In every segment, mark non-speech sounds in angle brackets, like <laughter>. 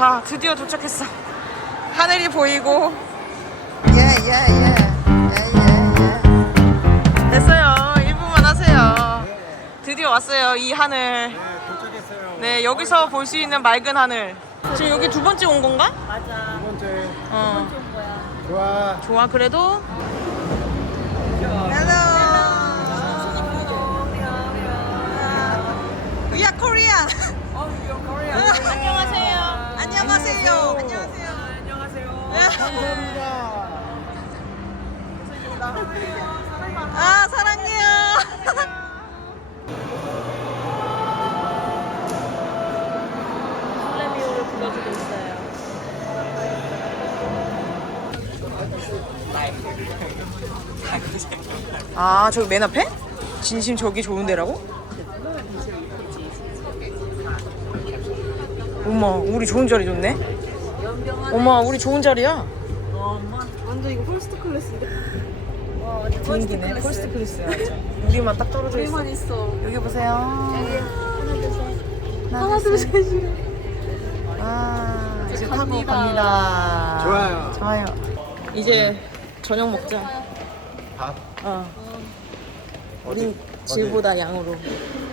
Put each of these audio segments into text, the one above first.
자, 드디어 도착했어. 하늘이 보이고. 예, 예, 예. 예, 예, 예. 됐어요. 1분만 하세요. 드디어 왔어요, 이 하늘. 네, 도착했어요. 네, 여기서 볼 수 있는 맑은 하늘. 지금 여기 두 번째 온 건가? 맞아. 두 번째. 어. 온 거야. 좋아. 좋아, 그래도. 헬로. We are Korean. 안녕하세요. 안녕하세요. 안녕하세요. 감사합니다. 아, 사랑해요. 플레미오를 불러주고 있어요. 아, 저기 맨 앞에? 진심 저기 좋은 데라고? 어머, 우리 좋은 자리 좋네. 어머, 우리 좋은 자리야. 완전 이거 홀스트 클래스인데. 와, 완전 홀스트 비행기네. 클래스. 퍼스트 클래스야. <laughs> 우리만 딱 떨어져 있어. 우리만 있어. 여기 보세요. 하나, 둘, 셋. 아, 이제 타고 갑니다. 갑니다. 좋아요. 좋아요. 이제 저녁 먹자. 밥. 어. 어디? 우린 질보다 양으로.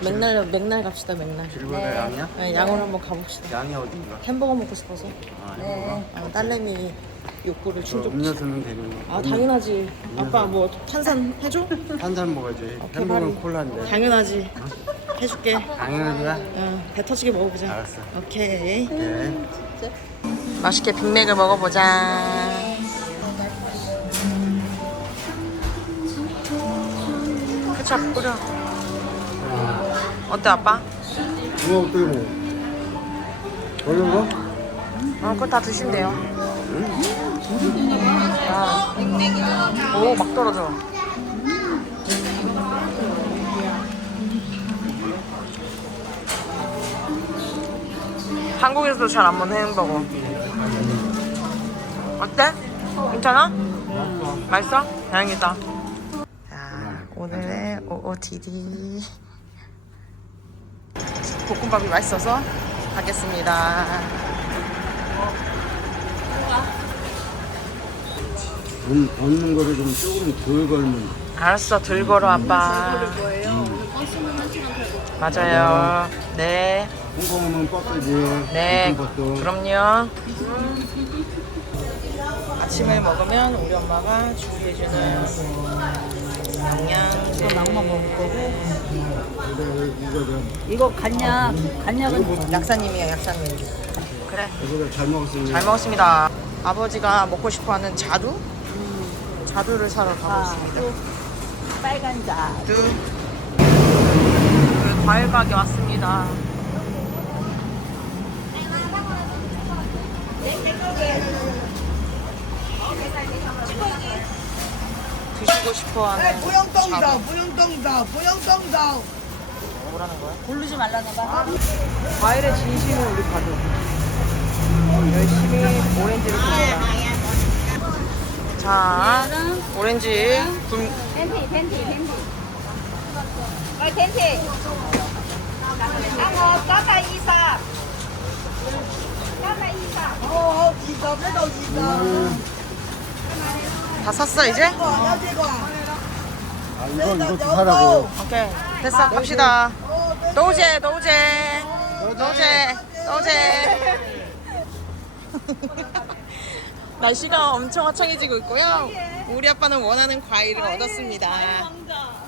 맥날 맥날 갑시다 맥날. 질보다 양이야? 네, 양으로 한번 가봅시다. 양이 어딘가? 햄버거 먹고 싶어서. 아, 네. 어, 딸내미 욕구를 저 충족. 음료수는 되는 아 당연하지. 아빠 뭐 탄산 해줘? 한잔 먹어야지. 어, 햄버거는 개발이. 콜라인데. 당연하지. 해줄게. 당연하다. 어, 배 터지게 먹어보자. 알았어. 오케이. 네. 맛있게 빅맥을 먹어보자. 케찹 뿌려. 어때 아빠? 이거 어떻게 먹어? 얼른 거? 어, 그거 다 드시면 돼요. 아. 오, 막 떨어져. 한국에서도 잘 안 먹는 햄버거. 어때? 괜찮아? 맛있어? 다행이다. 자, 오늘의 OOTD. 볶음밥이 맛있어서 가겠습니다. 돈 얻는 거를 좀 조금 덜 걸면. 알았어, 들 걸어, 아빠. 맞아요. 네, 홍콩하면 버스지. 네. 버스. 그럼요. 아침을 먹으면 우리 엄마가 준비해주는 영양제. 낭만 먹을 거고. 이거 좀 이거 간약, 간약은 약사님이야, 약사님. 그래, 이거 잘 먹었으니. 잘 먹었습니다. 아버지가 먹고 싶어하는 자두? 자두를 사러 가고 아, 있습니다. 또 빨간 자. 두. 그 과일 가게 왔습니다. 드시고 싶어하는 不用动手， 자두 不用动手，不用动手。 뭐라는 거야? 고르지 말라는 봐. 과일의 진심은 우리 가족. 열심히 오렌지를 줍니다. 자, 오렌지 분, 팬티 팬티 팬티 어 팬티 아뭐 까까 이사 까까 이사 哦，几个，这都几个， 다 샀어 이제? 아 이거 이거 좀 사라고. 오케이. 됐어 갑시다. 노제 노제. 노제. 노제 <laughs> 날씨가 엄청 화창해지고 있고요. 우리 아빠는 원하는 과일을 얻었습니다.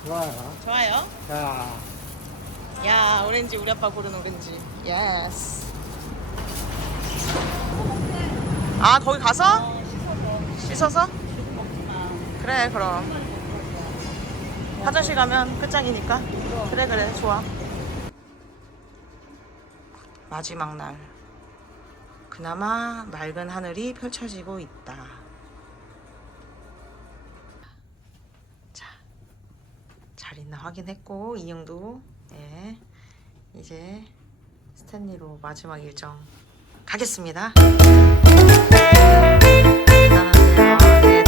좋아요. 좋아요? 자 야 오렌지 우리 아빠 고른 오렌지. 예스 아 거기 가서? 씻어서? 그래 그럼. 화장실 가면 끝장이니까. 그래 그래 좋아. 마지막 날. 그나마 맑은 하늘이 펼쳐지고 있다. 자 잘 있나 확인했고 이응도. 예 이제 스탠리로 마지막 일정 가겠습니다. 안녕하세요.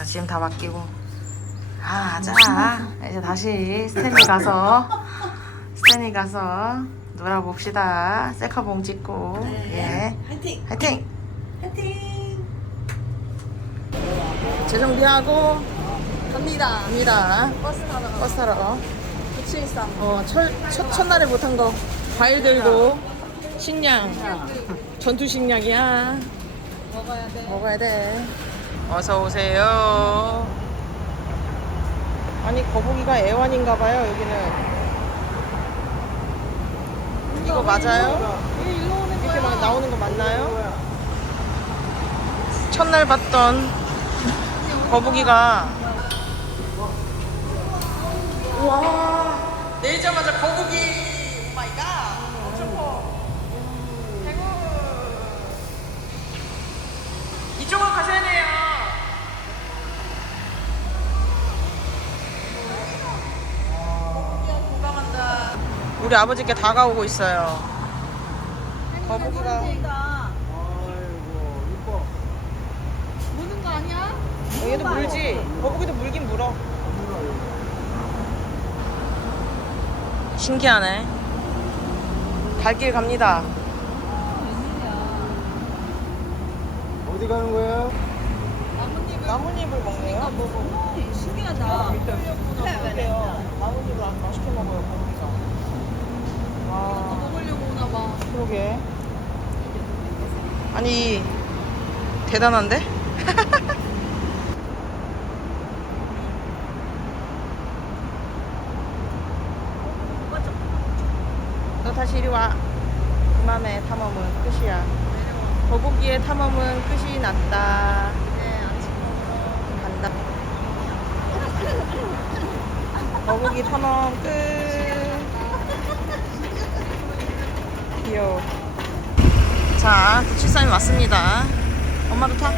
자, 짐다 맡기고. 아, 자, 이제 다시 스탠리 가서 스탠리 가서 놀아봅시다. 셀카봉 찍고. 예. 화이팅! 화이팅! 화이팅! 재정비하고 갑니다. 갑니다. 버스 타러 버스 타러. 973. 어, 철, 첫, 첫날에 못한 거. 과일 들고, 식량. 전투 식량이야. 먹어야 돼. 먹어야 돼. 어서 오세요. 아니, 거북이가 애완인가 봐요, 여기는. 이거 맞아요? 이렇게 막 나오는 거 맞나요? 첫날 봤던 거북이가 와 내리자마자 거북이 이쪽으로 돼요 거북이가 공감한다 우리 아버지께 다가오고 있어요. 거북이가. 아이고. 이뻐. 보는 거 아니야? 어, 얘도 물지. 거북이도 물긴 물어. 신기하네. 갈길 갑니다. 어디 가는 거야? 나뭇잎을 먹네요. 신기하다. 그래요. 나뭇잎을 아주 맛있게 먹어요 와 먹으려고 오나 봐. 그러게. 아니 대단한데? <laughs> 너 다시 이리 와. 그만해 탐험은 끝이야. 거북이의 탐험은 끝이 났다. 간다. <laughs> 거북이 탐험 끝 귀여워 자, 973이 왔습니다. 엄마도 타.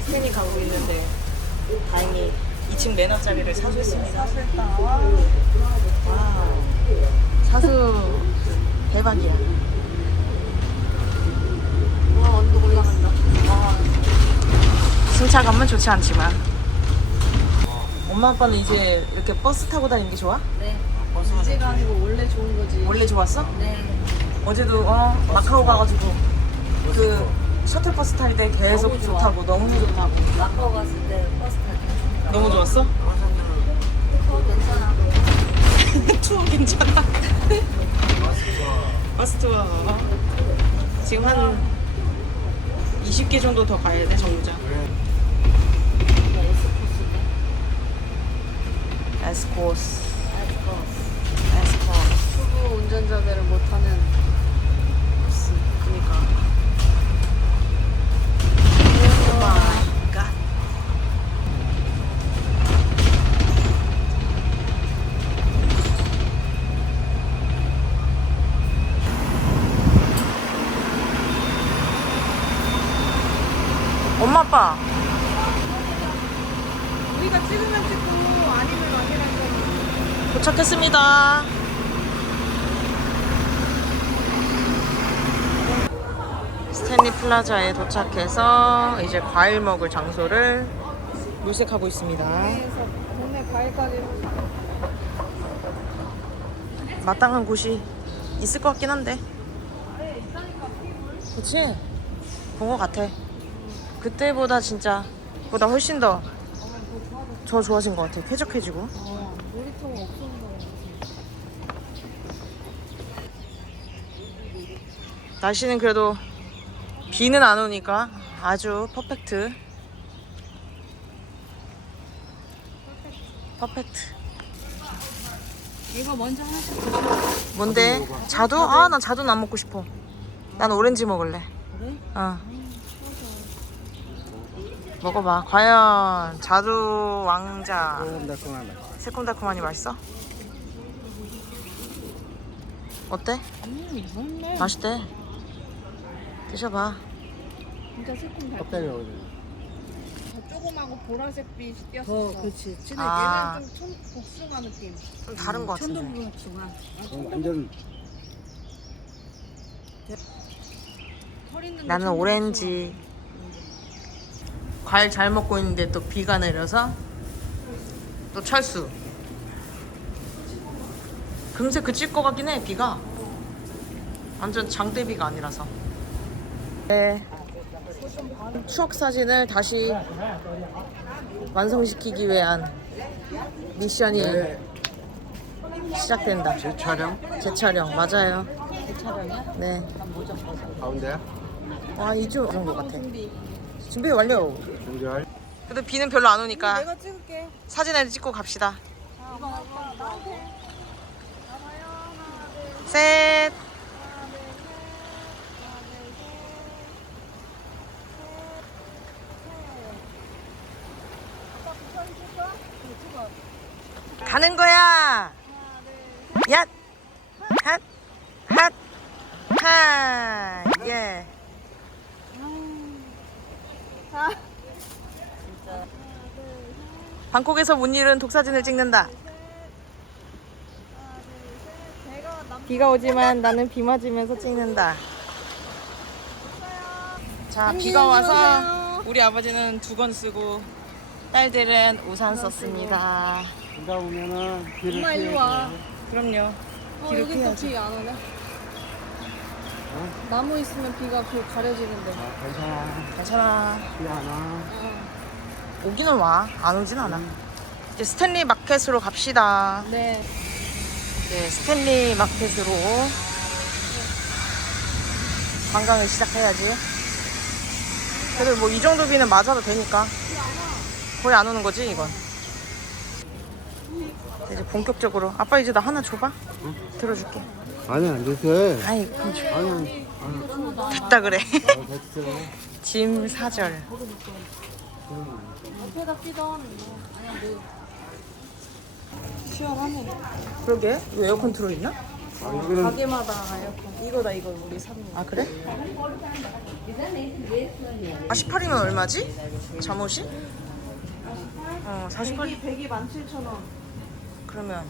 스탠이 가고 있는데 다행히 2층 매너짜리를 사수했습니다. 사수했다. 와. 사수 대박이야. 와, 언덕 올라간다. 승차감은 좋지 않지만 엄마 아빠는 이제 이렇게 버스 타고 다니는 게 좋아? 네. 이제가 아니고 원래 좋은 거지. 원래 좋았어? 네. 어제도 어 마카오 가가지고 그 셔틀버스 탈 때 계속 너무 좋아. 좋다고 너무 좋다고 마카오 갔을 때 버스 타기. 너무 좋았어? 그거 괜찮아. <laughs> 투어 괜찮아 버스 투어 지금 한 20개 정도 더 가야 돼 정류장 에스코스 에스코스 초보 운전자들을 못하는 버스 그니까. 갓 엄마 아빠. 우리가 찍으면 찍고 도착했습니다. 스탠리 플라자에 도착해서 이제 과일 먹을 장소를 물색하고 있습니다. 마땅한 곳이 있을 것 같긴 한데. 그치? 본 것 같아. 그때보다 진짜 보다 훨씬 더더 좋아진 것 같아. 쾌적해지고. 어, 없었는데 날씨는 그래도 비는 안 오니까 아주 퍼펙트. 퍼펙트. 이거 먼저 하나씩 뭔데? 자두? 아, 난 자두는 안 먹고 싶어. 난 오렌지 먹을래. 그래? 어. 먹어봐. 과연 자두 왕자 조금 달콤하네. 새콤달콤하니 맛있어? 어때? 음, 맛있네. 맛있대. 드셔봐. 진짜 새콤 껍데기 어디? 더 조그마고 보라색빛이 띄었어. 더, 그렇지. 진짜 아. 얘는 좀 천, 복숭아 느낌. 좀 다른 것 같은데. 천도부 복숭아. 어, 완전 털 있는 나는 오렌지. 과일 잘 먹고 있는데 또 비가 내려서 또 철수. 금세 그칠 것 같긴 해 비가. 완전 장대비가 아니라서. 네. 추억 사진을 다시 완성시키기 위한 미션이 네. 시작된다. 제 촬영 재촬영 맞아요. 네. 가운데야? 와 2주 정도 같아. 준비 완료. 준비할. 근데 비는 별로 안 오니까 내가 찍을게. 사진을 찍고 갑시다. 셋. 가는 거야. 얏. 핫. 핫. 하. 예. 방콕에서 못 잃은 독사진을 찍는다. 비가 오지만 나는 비 맞으면서 찍는다. 자, 비가 와서 우리 아버지는 두건 쓰고 딸들은 우산 썼습니다. 비가 오면은 비를 엄마 일로 와. 그럼요. 어, 비를 여기 피해야지. 또비안 오네. 나무 있으면 비가 그 가려지는데. 아, 괜찮아. 괜찮아. 비안 와. 오기는 와. 안 오진 않아. 이제 스탠리 마켓으로 갑시다. 네. 네, 스탠리 마켓으로 관광을 시작해야지. 그래도 뭐 이 정도 비는 맞아도 되니까 거의 안 오는 거지 이건. 이제 본격적으로 아빠 이제 나 하나 줘봐. 들어줄게. 아니 안 됐어. 아이 그럼 줘. 아니 아니. 아니. 됐다 그래. 아, 됐어. <laughs> 짐 사절. 옆에다 피던. 시원하네. 그러게 왜 에어컨 틀어있나? 아, 이거는 가게마다 에어컨. 이거다 이거 우리 거. 아 그래? 아 18이면 얼마지? 잠옷이? 어 48. 100이 100이 17,000원. 그러면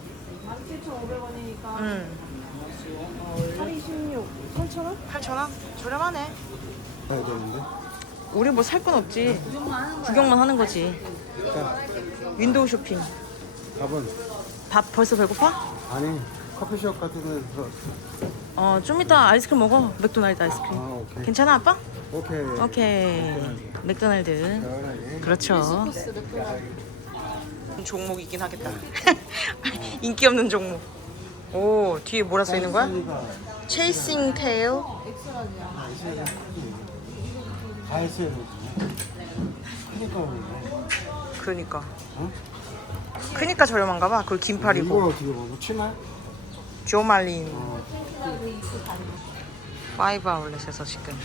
17,500원이니까 음 8이 16. 3,000원? 8,000원? 저렴하네. 해야 되는데. 우리 뭐 살 건 없지. 구경만 하는 거지. 자, 윈도우 쇼핑. 가본. 밥 벌써 배고파? 아니 커피숍 같은 데서. 어, 좀 이따 아이스크림 먹어. 맥도날드 아이스크림. 아 오케이. 괜찮아, 아빠? 오케이. 오케이. 맥도날드. 시원하게. 그렇죠. 종목이긴 하겠다. <laughs> 인기 없는 종목. 오, 뒤에 뭐라 써 있는 거야? Chasing Tail. 다 했어야 되지. 크니까 그러네. 그러니까. 어? 크니까 저렴한가 봐. 그걸 긴팔이고. 이거 어떻게 뭐 치마? 조말린. 어. 파이브 아울렛에서 지금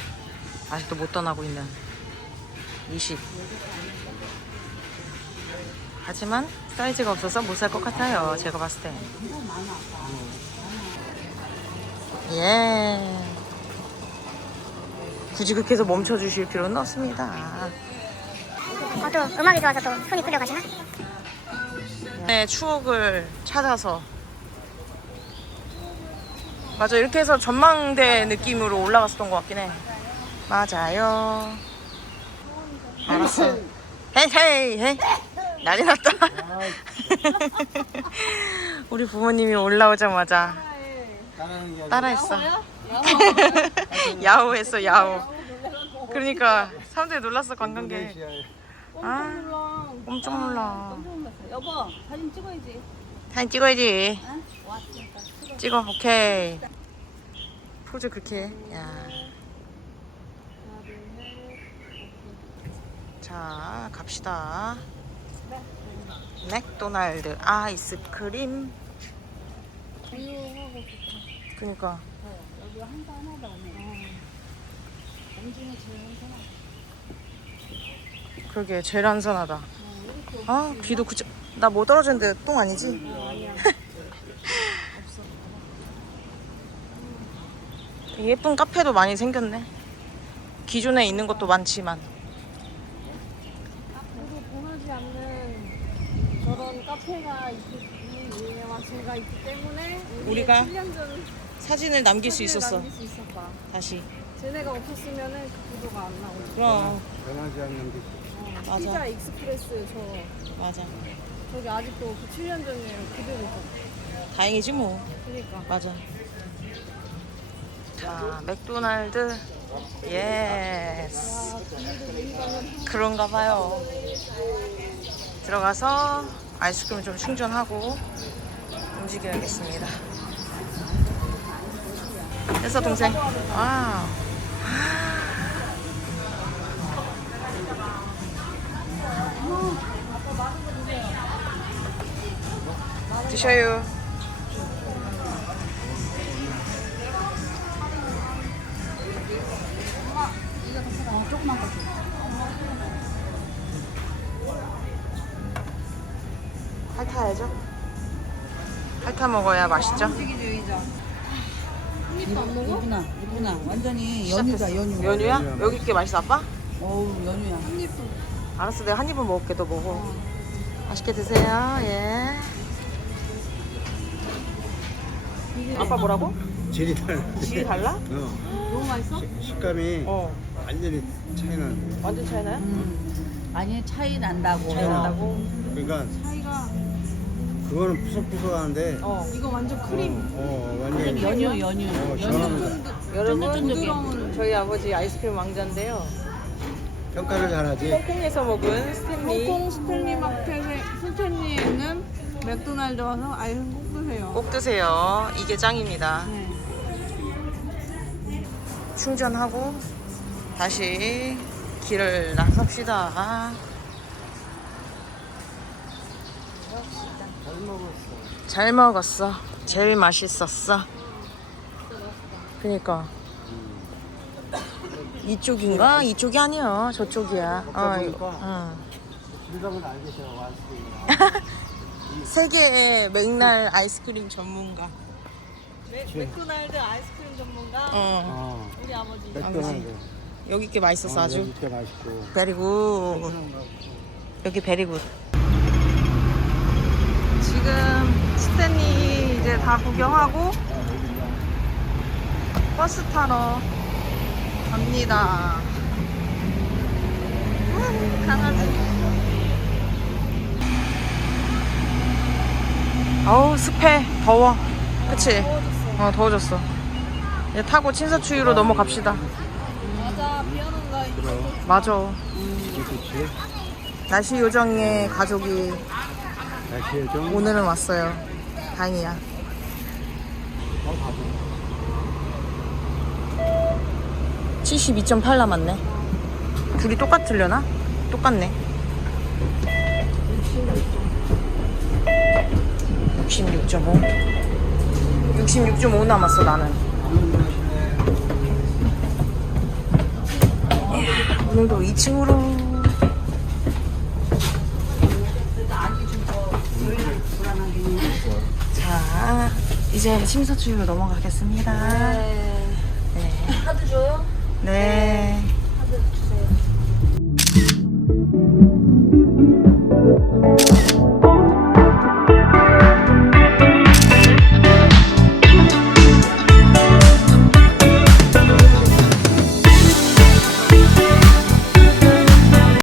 아직도 못 떠나고 있는 20. 하지만 사이즈가 없어서 못 살 것 같아요. 제가 봤을 때. 예. 굳이 그렇게 해서 멈춰 주실 필요는 없습니다. 어, 또 음악이 좋아서 또 손이 끌려가시나? 네, 추억을 찾아서. 맞아, 이렇게 해서 전망대 느낌으로 올라갔었던 것 같긴 해. 맞아요. 알았어. 헤이, 헤이, 헤이. 난리 났다. <laughs> 우리 부모님이 올라오자마자 따라했어. <laughs> 야호했어, 야호. 그러니까 사람들이 놀랐어, 관광객. 인도네시아에 아, 엄청 놀라. 여보, 사진 찍어야지. 사진 찍어야지. 찍어, 오케이. 포즈 그렇게 해. 야. 자, 갑시다. 맥도날드 아이스크림. 그니까. 여기 한가 하나도 안 해. 엄중에 제일 한가 그러게 제일 한산하다. 아 귀도 그저 나뭐 떨어졌는데 똥 아니지? 아니야. <laughs> 되게 예쁜 카페도 많이 생겼네. 기존에 있는 것도 많지만. 앞으로 변하지 않는 저런 카페가 있기 때문에 우리가 7년 전 사진을 남길 수 사진을 있었어. 남길 수 있었다. 다시. 쟤네가 없었으면은 그 구도가 안 나오지. 그럼 변하지 않는 게 어, 맞아. 피자 익스프레스 저 맞아. 저기 아직도 그 7년 전에 그대로 있어. 다행이지 뭐. 그러니까. 맞아. 자, 맥도날드. 예스. 그런가 봐요. 들어가서 아이스크림 좀 충전하고 움직여야겠습니다. 됐어, 동생. 와. 드셔요. 핥아야죠. 핥아 먹어야 맛있죠. 이쁘나 이쁘나 완전히 연유다 연유 연유야? 여기 게 맛있어 아빠? 어우 연유야 알았어 내가 한 입은 먹을게 너 먹어. 맛있게 드세요. 예. 아빠 뭐라고? 질이 달라. 질이 달라? <laughs> 어. 너무 맛있어? 식- 식감이 어. 완전히 차이 나는데. 완전 차이나요? 아니 차이 난다고 차이 난다고? 그러니까 그거는 푸석푸석하는데 어. 이거 완전 크림. 어, 어 완전 연유 연유 어, 시원합니다. 여러분 부드러운 저희 아버지 아이스크림 왕자인데요. 평가를 잘하지. 홍콩에서 먹은 스탠리 홍콩 스탠리 마켓에 스탠리에 있는 맥도날드 와서 아이스크림 꼭 드세요. 꼭 드세요. 이게 짱입니다. 네. 충전하고 다시 길을 나섭시다. 잘 먹었어. 제일 맛있었어. 그니까. 이쪽인가? 이쪽이 아니야. 저쪽이야. 어, 이거. 응. 왔으니까. 세계의 맥날 아이스크림 전문가. 맥, 맥도날드 아이스크림 전문가 어. 어. 우리 아버지. 맥도날드. 여기 게 맛있었어 아주. 이렇게 맛있고. 베리굿. 여기 베리굿. 지금 스탠리 이제 다 구경하고 버스 타러 갑니다. 음, 강아지. 어우 습해 더워. 그치? 어 더워졌어. 이제 타고 친사추위로 넘어갑시다. 맞아 비 오는 거 이거 맞아. 그렇지. 날씨 요정의 가족이. 오늘은 왔어요. 다행이야. 어, 72.8 남았네. 둘이 똑같으려나? 똑같네. 66.5. 66.5 남았어, 나는. 이야, 오늘도 2층으로. 자, 이제 심사추로 넘어가겠습니다. 네. 카드 줘요? 네.